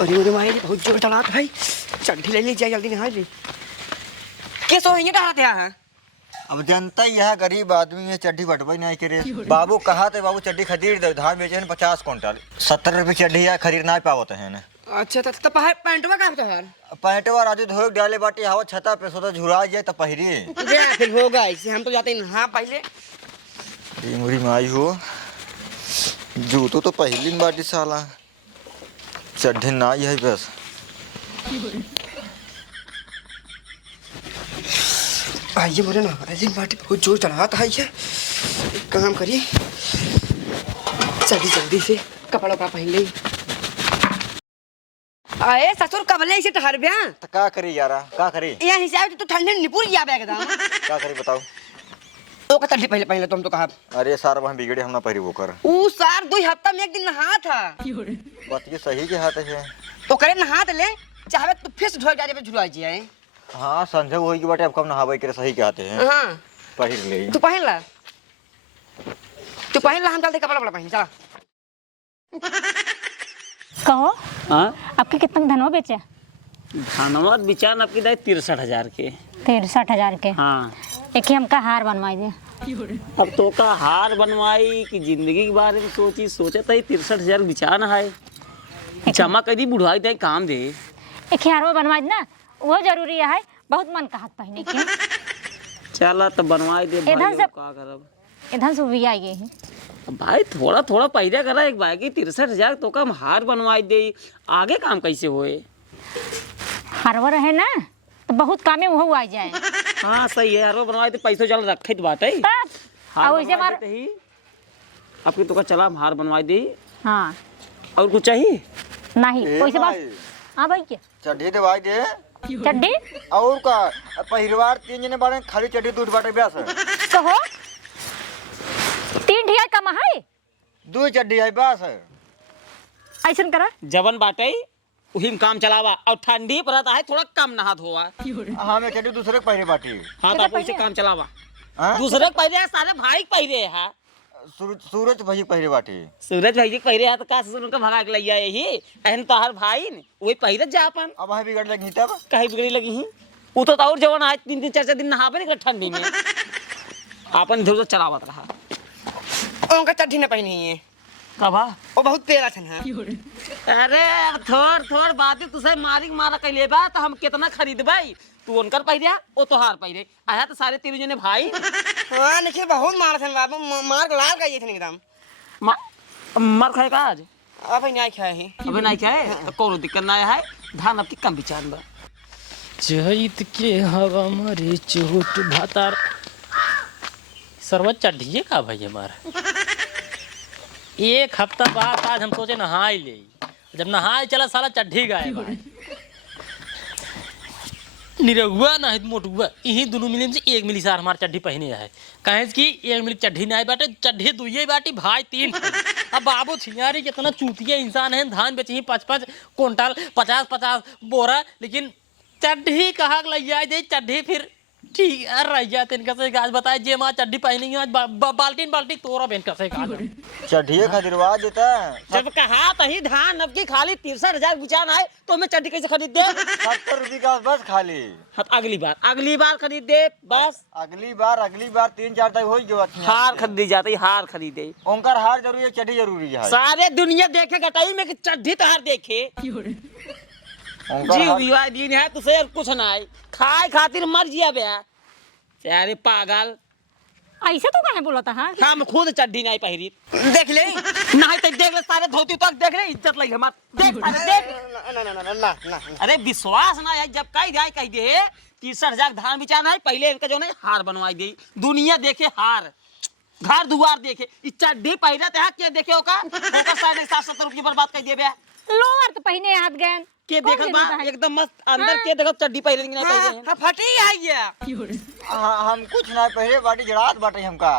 अरे मारे बहुत जोर चला भाई, चड्ढी ले ली जाए जल्दी नहा ली। कैसे होएंगे डहाते हैं? अब जनता यह गरीब आदमी है, चड्ढी बटवाई नहीं करे। बाबू कहा थे बाबू चड्ढी खरीद दे, धान बेचे 50 क्विंटल, 70 रुपये चड्ढी है, खरीद ना पावत है ना। अच्छा तो पैंटवा कहाँ पे है? पैंटवा राजू धोए डाले बाटी हवा छता पे सोता झुरा जाए तो पहिरी फिर होगा इसे, हम तो जाते हैं नहा पहले। मुरी माई हो, जूतो तो पहली बाटी साला, चड्ढी ना है बस। आइए बोले ना, अरे बाटी बहुत जोर चला था। ये एक काम करिए, जल्दी जल्दी से कपड़ा उपड़ा पहन ले। आए ससुर कबले इसे ठहर बिया तो का करी यारा, का करी ये हिसाब तो ठंडे निपुर या बैग दा का करी बताओ। तो का तल्ली पहले पहले तुम तो कहा अरे सार वहां बिगड़े हम ना पहरी वो कर ऊ सार 2 हफ्ता में एक दिन नहा था। बात ये सही के हाथ है तो करे नहा ले, चाहे तो फिर धोए जाए पे झुला जाए। हाँ समझे वही की बाटे, अब कम नहावे करे सही के आते हैं। हां पहिर ले, तू पहन ला, हम चलते कपड़ा बड़ा पहन चला। कहो हाँ आपके कितना धनवा बेचे? धनवा बिचान आपकी दाई 63,000 के। 63,000 के? हाँ। एक ही हमका हार बनवाई दे। अब तो का हार बनवाई कि जिंदगी के बारे में सोचा था 63,000 बिचान है, जमा कर दी बुढ़ाई दे काम दे। एक ही हारवा बनवाई ना, वो जरूरी है, बहुत मन कहत पहने के। चला तो बनवाई दे भाई, इधर से का करब। इधर से भी आई है भाई थोड़ा थोड़ा पैदा करा, एक बार की 63,000 तो कम हार बनवाई दे, आगे काम कैसे होए। हारवा रहे ना तो बहुत कामे वो आ जाए। हाँ सही है, हार बनवाई दे, पैसों चल रखे बाटे और वैसे मार आपकी तो का चला हम हार बनवाई दे। हाँ और कुछ चाहिए नहीं वैसे बस। हाँ भाई क्या चड्ढी दवाई दे, चड्डी और का पहिरवार 3 जने बारे खाली चड्ढी दूध बाटे ब्यास है। कहो 3 ढिया कम है, 2 चड्ढी है बस है। ऐसा करा जवन बाटे उही में काम चलावा, और ठंडी पड़त है थोड़ा कम नहा धोवा। हाँ मैं चड्ढी दूसरे के पहिरे बाटी। हाँ तो आप उसे काम चलावा। हाँ? दूसरे के पहिरे है, सारे भाई के पहिरे है। सूरज भाई पहिरे बाटी। सूरज भाई के पहिरे है तो का से उनका भगा के लइया यही एहन तो हर भाई ने वही पहिरे जा अपन। अब वहाँ बिगड़ लगी तब कहीं बिगड़ी लगी ही वो तो और जवन आज 3 4 दिन नहाबे नहीं ठंडी में अपन इधर उधर चलावत रहा। उनका चड्ढी न पहनी है कबा वो बहुत तेरा था ना। अरे थोड़ बात तुसे मारा कैले बा तो हम कितना खरीदबाई, तू उनकर पहिरिया वो तो हार पहिरे आया तो सारे 3 जने भाई। हां निखिल बहुत मारा था बाबू, मार के लाल गई थे एकदम। मर खाए का आज अब नहीं खाए है, अबे नहीं खाए तो कोनो दिक्कत ना है। धान अब की कम विचार बा चैत के हवा मारे चोट भातार सरवा चढ़िए का भाई हमारा। एक हफ्ता बाद आज हम सोचे नहाए ले, जब नहाए चला साला चड्ढी गायब। निरहुआ ना है मोटुआ, यही दोनों मिली से 1 मिली सार हमारे चड्ढी पहने है। कहे कि 1 मिली चड्ढी नहीं बाटे, चड्ढी 2 बाटी भाई 3। अब बाबू छियारी कितना चूतिया इंसान है, धान बेची 5-5 क्विंटल 50-50 बोरा, लेकिन चड्ढी कहाँ लैया दे। चड्ढी फिर ठीक है रह जाते इनका से आज बताए जे मां चड्ढी पहनेंगे आज बाल्टी तोरा बेन का से चड्ढी खरीदवा देता। जब कहा तही धान अब की खाली 63,000 बिचान आए तो मैं चड्ढी कैसे खरीद दे। 70 रुपये का बस खाली। अगली बार खरीद दे बस। अगली बार 3-4 तक हो गया। हार खरीदी जाती, हार खरीदे ओंकार हार जरूरी है, चड्ढी जरूरी है। सारे दुनिया देखे गटाई में कि चड्ढी तो हार देखे जी विवाह दिन है तुझे और कुछ ना है, खाए खातिर मर जिया बे अरे पागल। ऐसे तो कहे बोला था। हाँ हम खुद चड्ढी नहीं पहिरी देख ले नहीं तो देख ले सारे धोती तक देख ले, इज्जत लगी हमार देख ना। अरे विश्वास ना है जब कही जाए कही दे 63,000 धान बिचाना है, पहले इनका जो ना हार बनवाई दे, दुनिया देखे हार, घर दुआर देखे। चड्ढी पहिरा ते क्या देखे होगा 770 रुपये बर्बाद कर दिए बे। लोअर तो पहने हाथ गए के देखल बा एकदम मस्त अंदर के देखल चड्ढी पहिरे कि ना पहिरे। हां फटी है ये। हम कुछ ना पहिरे बाटी जड़ात बाटे हमका।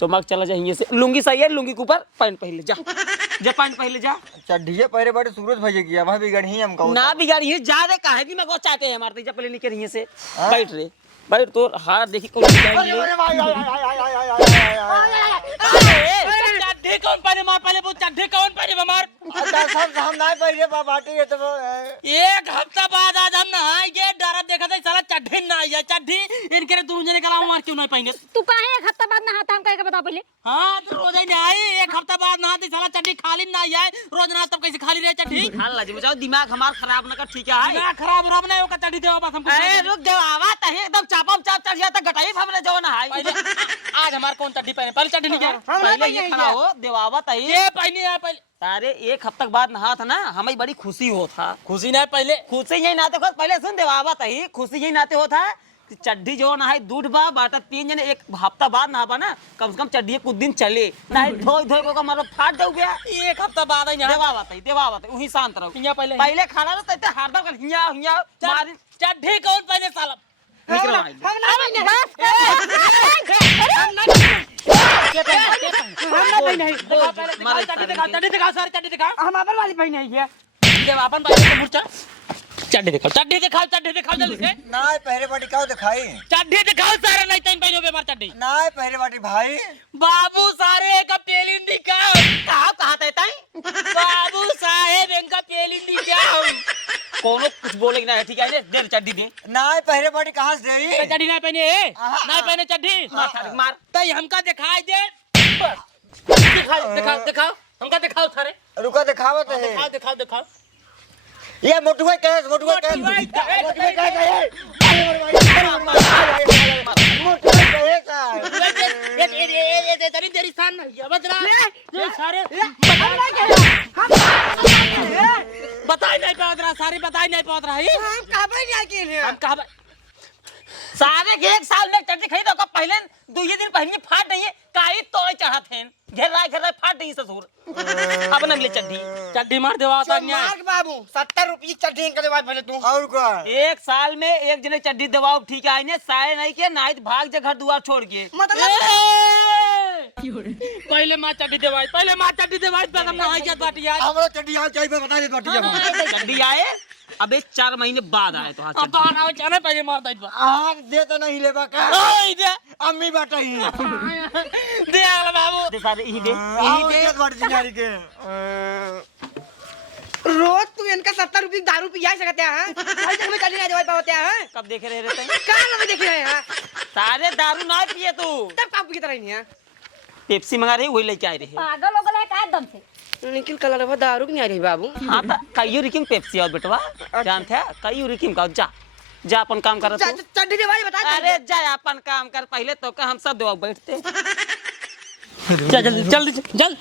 चमक चला जाइए से लुंगी सही है, लुंगी के ऊपर पैंट पहन ले जा पैंट पहन ले जा। चड्ढी पहिरे बाटे सूरज भैया की वहां बिगड़ी हमका ना बिगाड़ी जा रे काहे की मैं गो चाहते हैं हमारे पहले निकल रही से बैठ रे बैठ तो हाथ देखी को चड्ढी कौन पहने मार पहले वो चड्ढी कौन पहने हमार हम नहीं पहले बाटी है तो एक हफ्ता बाद आज हम नहाएंगे डरा देखा था साला चड्ढी ना आई है चड्ढी इनके दोनों जने कला मार क्यों नहीं पहने तू काहे एक हफ्ता बाद नहाता हम कह के बता पहले। हाँ तो रोज ही नहीं एक हफ्ता बाद नहाते साला चड्ढी खाली ना आई रोज ना तब कैसे खाली रहे चड्ढी अल्लाह जी बचाओ दिमाग हमार खराब न कर ठीक है दिमाग खराब रब नहीं होगा चड्ढी देवा बस हमको ए रुक जाओ आवाज है एकदम चापम चाप चढ़ जाता घटाई हमने जो ना है पहले आज हमार कौन चड्ढी पहने पहले चड्ढी निकाल पहले ये खड़ा हो देवावत है ये पहने है पहले तारे एक हफ्ता बाद नहा था ना हमें बड़ी खुशी हो था खुशी ना पहले खुशी यही नाते हो पहले सुन देवावत है खुशी यही नाते हो था कि चड्ढी जो ना है दूध बा बाटा 3 जने एक हफ्ता बाद नहा ना कम से कम चड्ढी कुछ दिन चले ना धोई धोई को मारो फाट दो गया एक हफ्ता बाद ही देवावत है वही शांत रहो हिया पहले पहले खाना तो तैते हारदा कर हिया हिया मारी चड्ढी कौन पहने साला चड्ढी दिखाओ सारी चड्ढी दिखाओ हम अपन वाली पहने है जब अपन भाई मुर्चा चड्ढी दिखाओ जल्दी से नहीं पहले बाटी का दिखाई चड्ढी दिखाओ सारे नहीं तीन पहनो बेमार चड्ढी नहीं पहले बाटी भाई बाबू सारे का पेलिन दिखाओ कहा तैताई बाबू साहेब इनका पेलिन दिखाओ कोनो कुछ बोलेगी ना ठीक है दे चड्ढी दे नहीं पहले बाटी कहाँ से दे चड्ढी नहीं पहने नहीं पहने चड्ढी मार तई हमका दिखाई दे दिखाओ हमका दिखाओ सारे रुका दिखावत है दिखाओ ये मोटुआ कैसे मोटुआ कैसे ये तेरी स्थान नहीं है बदला ये सारे बताई नहीं पावत रहा सारी बताई नहीं पावत रहा हम काबे नहीं आके हम कहा सारे के एक साल में चड्ढी खरीदो का पहले 2 दिन पहले फाट नहीं है काई तो चढ़ा थे घेर रहा फाट नहीं ससुर अब न मिले चड्ढी मार देवा होता मार्ग बाबू 70 रुपये चड्ढी के दवा पहले तू और क्या एक साल में एक जने चड्ढी दबाओ ठीक है ने सारे नहीं के नाइट भाग जा घर दुआर छोड़ के मतलब पहले मां चड्ढी देवाई पे हम नहाई जात बाटी आज हमरा चड्ढी हाल चाहिए बता दे बाटी चड्ढी आए अबे 4 महीने बाद आए तो हाथ अब बाहर आओ जाने पहले मार दई बा आग दे तो नहीं लेबा का ओए दे अम्मी बाटा ही दे अगला बाबू दे सारे यही दे इज्जत बाटी जिंगारी के रोज तू इनका 70 रुपये दारू पिया सकते हैं अभी तक में चली नहीं दवा पाते हैं कब देखे रहे रहते कहां में देखे हैं सारे दारू ना पिए तू तब काबू की तरह नहीं है पेप्सी मंगा रही वही लेके आए रहे पागल हो गए है का दम से निकल कलर वो दारू की नहीं आ रही बाबू हाँ तो कईयो रिकिंग पेप्सी और बेटवा जानते हैं कईयो रिकिंग का जा अपन काम कर चड्ढी दवाई बता अरे जा अपन काम कर पहले तो का हम सब दवा बैठते चल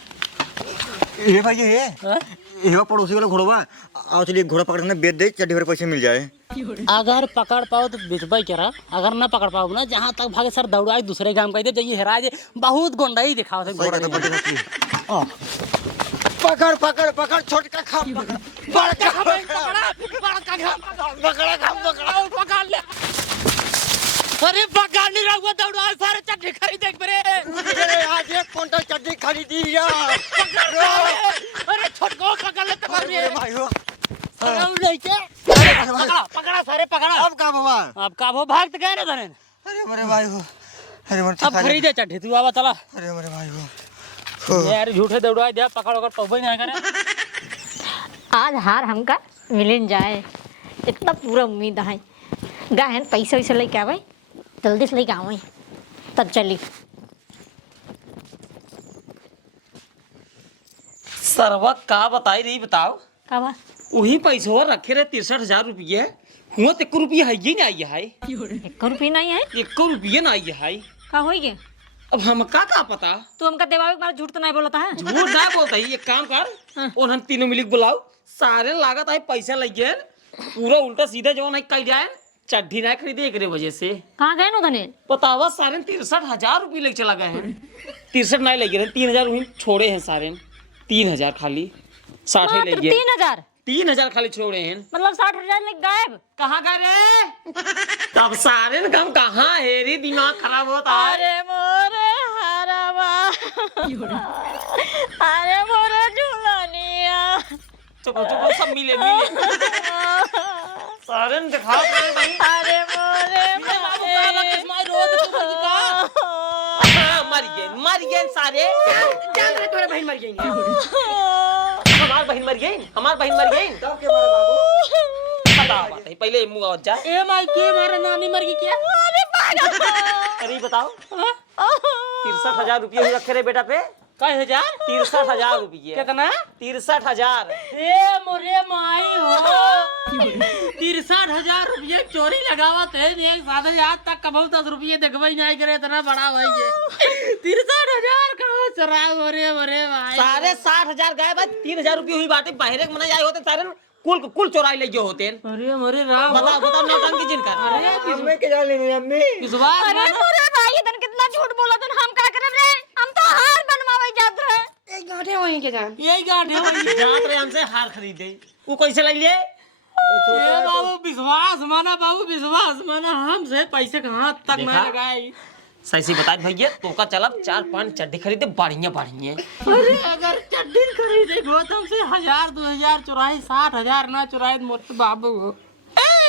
ये भाई ये पड़ोसी वाला घोड़वा आओ चलिए घोड़ा पकड़ने बेच दे चड्ढी भर पैसे मिल जाए अगर पकड़ पाओ तो बेचबाई करा अगर ना पकड़ पाओ ना जहाँ तक भागे सर दौड़ाई दूसरे गांव कह दे जाइए हेरा जे बहुत गुंडाई दिखाओ से घोड़ा पकड़ पकड़ पकड़ छोटका खा बड़का पकड़ ले अरे पकड़ नहीं रहा दौड़ा सारे चड्ढी खरीदे बरे आज 1 क्विंटल चड्ढी खरीदी यार अरे छोटको पकड़ ले अरे भाई हो पकड़ा सारे पकड़ा अब का बाबा अब का वो भागते गए ना धने अरे मेरे भाई हो अरे मेरे अब खरीदे चड्ढी तू आवा चला अरे मेरे भाई हो यार झूठे दौड़ा दे पकड़ कर पहुंच नहीं करे आज हार हमका मिलन जाए इतना पूरा उम्मीद है गाहन पैसे वैसे लेके आवे जल्दी से लेके आवे तब चली सरवा का बताई रही बताओ का बा वही पैसा रखे रहे 63,000 रुपये हुआ तो 1 रुपया है ही नहीं है 1 रुपये नहीं है 1 रुपया नहीं है का होई गे अब हम का पता तू हमका देवावे मार झूठ तो नहीं बोलता है झूठ ना बोलता है एक काम कर और हम तीनों मिलके बुलाओ सारे लागत है पैसा लग गए पूरा उल्टा सीधा जो नहीं कह जाए चड्ढी ना खरीदे एक वजह से कहाँ गए नो धने बतावा सारे 63,000 रुपये लेके चला गए हैं 63 नहीं लगे 3,000 वहीं छोड़े हैं सारे 3,000 खाली 60 ही लगे 3,000 3,000 खाली छोड़े हैं मतलब 60,000 लग गायब कहाँ गए रे तब सारे न काम कहाँ है रे दिमाग खराब होता है अरे मोरे हरवा अरे मोरे झूलनिया चुप चुप सब मिले सारे न दिखा भाई अरे मोरे मर गए गए सारे। जान रहे तुम्हारे बहन मर गई। हमार बहन मर गई, हमार बहन मर गई। तब के मारे बाबू बताओ बात है, पहले मुंह और जा। ए माई के मारा नानी मर गई क्या? अरे बताओ 63,000 रुपये ही रखे रे बेटा पे। कई हजार? 63,000 रुपये। कितना? 63,000। ए मोरे माई हो 63,000 रुपये चोरी लगावत है। एक साथ आज तक कबू 10 रुपये देखबे नहीं करे, इतना बड़ा भाई है। 63,000 कहाँ चुरा मोरे भाई। सारे 60,000 गए भाई, 3,000 रुपये हुई बाटे। बाहर मना आए होते सारे कुल चोराई ले जो होते। अरे मोरे राम बताओ नौटंकी जिनका। हमें के जान लेनी अम्मी विश्वास अरे मोरे भाई तन कितना झूठ बोला तन, हम का करे रे? हम तो हार बनवावे जात रहे। एक गांठे वहीं के जान। यही गांठे वही। जात रहे हमसे हार खरीदे, वो कैसे ले लिए? ए बाबू विश्वास माना, बाबू विश्वास माना, हमसे पैसे कहाँ तक देखा? नहीं लगाई। सही से बता भैया, तो का चलब 4-5 चड्डी खरीदे बढ़िया। अरे अगर चड्डी खरीदे गौतम से 1000 2000 चुराई, 60,000 ना चुराई मोटे बाबू हो।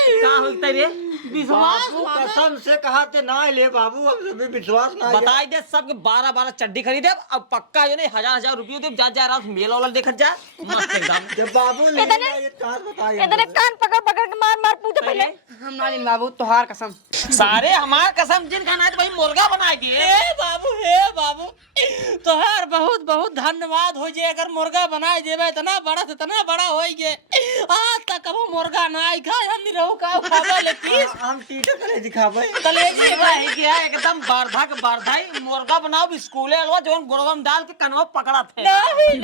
का होता रे? विश्वास बाबू माना। कसम से कहा ते ना ले बाबू, हम सभी विश्वास ना है। बताई दे सबके 12-12 चड्डी खरीदे। अब पक्का जो नहीं 1000-1000 रुपये दे, जा रात मेला वाला देखत जा मस्त एकदम। जब बाबू ले इतने- लिया, ये कहाँ से बताई इधर कान पकड़ पकड़ के मार मार पूछे पहले। हम ना लेन बाबू, तोहार कसम। सारे हमार कसम जिन खाना है तो भाई मुर्गा बनाई दिए। हे बाबू तोहार बहुत बहुत धन्यवाद हो जे, अगर मुर्गा बनाए देवे इतना बड़ा से इतना बड़ा हो गे। आज तक कबो मुर्गा ना आई खा, हम रहो का खावे ले पीस हम टीटे कले दिखावे। कलेजी भाई। क्या एकदम बारधा के बारधाई मुर्गा बनाओ स्कूले अलवा जोन गुड़वा में डाल के कनवा पकड़ा थे। नहीं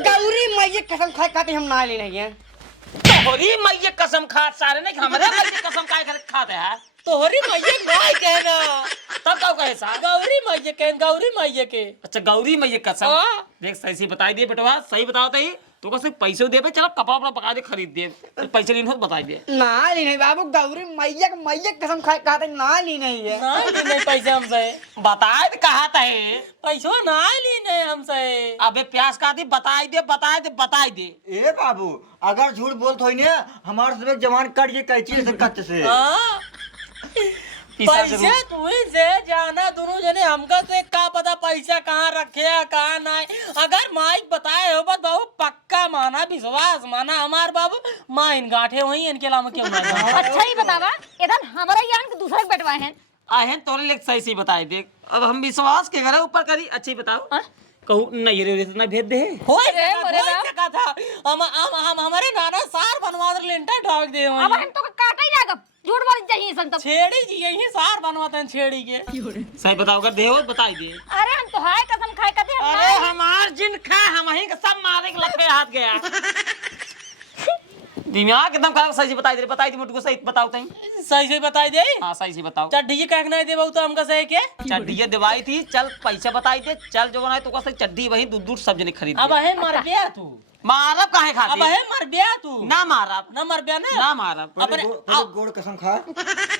गौरी मैया कसम खाए खाते हम ना लेने गए। तोहरी मैये कसम खा सारे नहीं, हमारे मैये कसम काय खाते हैं। तोहरी मैये नहीं कहना, तब का कहे सा गौरी मैये के, गौरी मैये के। अच्छा गौरी मैये कसम। हाँ। देख सही से बताई दे बेटवा, सही बताओ तो ही तो का सिर्फ पैसे दे पे, चलो कपड़ा उपड़ा पका दे खरीद दे, पैसे लेने हो तो बताई दे। ना लेने बाबू, गौरी मैया कसम खाए खाते ना लेने ही है। नहीं पैसे हमसे, बताए तो कहा था पैसो ना लेने हमसे। अबे प्यास का दी बताई दे। ए बाबू अगर झूठ बोलत होई ने, हमार सब जवान कट ये कैची से कट से। हाँ। पैसे तू ही से जाना, दोनों जने हमका से का पता पैसा कहाँ रखे कहाँ नहीं। अगर माइक बताए हो बस बाबू पक्का माना, विश्वास माना हमार बाबू। माँ इन गांठे वही, इनके अलावा क्यों ना। अच्छा ही बतावा, इधर हमारा यान के दूसरे के बैठवाए हैं। आहन तोरे ले सही से बताए देख। अब हम विश्वास के घर ऊपर करी, अच्छी बताओ। कहू नहीं रे इतना भेद दे होए रे, मोरे का था। हम हमारे नाना सार बनवा दे, लेंटर ढाक दे अब हम तो काटा ही जाएगा, झूठ बोल चाहिए सन तब। छेड़ी जी यही सार बनवाते हैं छेड़ी के। सही बताओ, अगर दे हो बताई दे। अरे हम तो हाय कसम खाए खाते हम अरे हमार जिन खा हम ही के सब मारे के लखे हाथ गया। दिमाग एकदम खराब। सही से बताई दे मुझको, सही बताओ तई। सही से बताई दे। हाँ सही से बताओ। चड्डी कह नहीं दे तो हमका सही के। चड्डी दिवाई थी, चल पैसा बताई दे, चल जो बनाए तो का सही चड्डी वही दूध सब जने खरीद अब है मर गया तू, मारब काहे अब खाती है मर गया तू। ना मारब न मर गया ना मारब। अपने गोड़ कसम खा।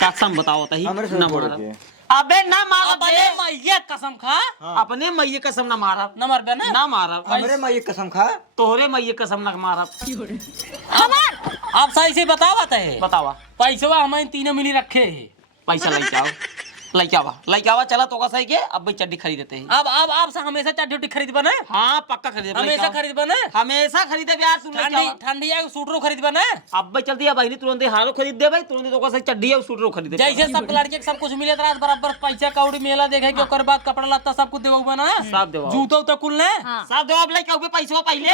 कसम बताओ तही हमरे से ना गोड़ मारब। के। अबे ना मारब अपने बे। मैया कसम खा, अपने मैये कसम ना मारब। न मर गया ना। ना मारब। हमरे माँ ये कसम खा। तोहरे मैये कसम ना मारब। हमार आप सही से बतावत है। बतावा पैसवा हमें तीनों मिली रखे है। पैसा लेके आवा चला तो का सही के अब भाई चड्डी खरीदते हैं। अब आपसे हमेशा चड्डी उड्डी खरीद बने, हाँ पक्का खरीदे हमेशा खरीद बने। हमेशा खरीदे यार सुन ठंडी या सूटरो खरीद बने। अब भाई चलती है भाई तुरंत हारो खरीद दे भाई, तुरंत तो का सही चड्डी है सूट खरीदे। जैसे सब लड़के के सब कुछ मिले रात बराबर पैसा कौड़ी मेला देखे के ओकर बाद कपड़ा लत्ता सब कुछ देबो बना, सब देबो। जूतो तो कुल ने सब देबो। अब लेके पैसा पहले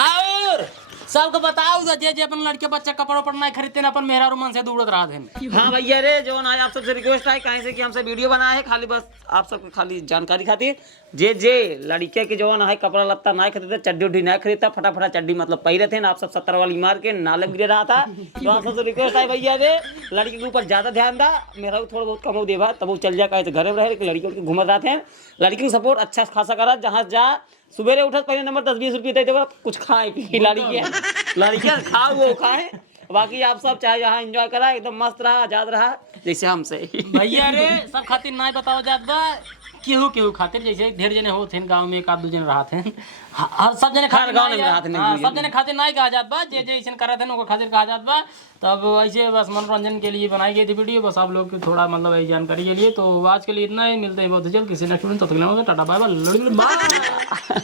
और सबको बताओ जे अपन लड़के बच्चे कपड़ा उपड़ा नहीं खरीदते ना, अपन मेहरा मन से दूरत रहा थे। हाँ भैया रे जो ना आप सबसे रिक्वेस्ट है कहीं से कि हमसे वीडियो बना है, खाली बस आप सबको खाली जानकारी खातिर जे लड़के के जो है कपड़ा लत्ता नहीं खरीदते, चड्डी उड्डी नहीं खरीदता, फटाफटा चड्डी मतलब पहले थे ना आप सब 70 वाली मार के नालक गिरे रहा था। तो आप सबसे रिक्वेस्ट है भैया रे लड़की के ऊपर ज्यादा ध्यान दा, मेरा थोड़ा बहुत कमाऊ देवा तब वो चल जाए, कहे तो घर में रहे लड़की उड़की घूमत रहा थे। लड़की को सपोर्ट अच्छा खासा करा, जहाँ जा सुबेरे उठत पहले नंबर 10-20 रुपये दे देगा, कुछ खाए पी लड़कियाँ खाओ वो खाए, बाकी आप सब चाहे यहाँ एंजॉय करा, एकदम मस्त रहा, आजाद रहा जैसे हमसे। भैया रे सब खातिर नहीं बताओ जात बा, केहू केहू खातिर जैसे ढेर जने होते हैं गांव में, एक आध दो जने रहते हैं। हर सब जने खातिर गाँव में नहीं रहते नहीं हाँ, हुई सब जने खातिर नहीं कहा जात बा, जे जे ऐसे करत हैं उनको खातिर कहा जात बा। तब ऐसे बस मनोरंजन के लिए बनाई गई थी वीडियो, बस आप लोग को थोड़ा मतलब यही जानकारी के लिए। तो आज के लिए इतना ही, मिलते हैं बहुत जल्द किसी नेक्स्ट वीडियो में, तब तक के लिए टाटा बाय बाय।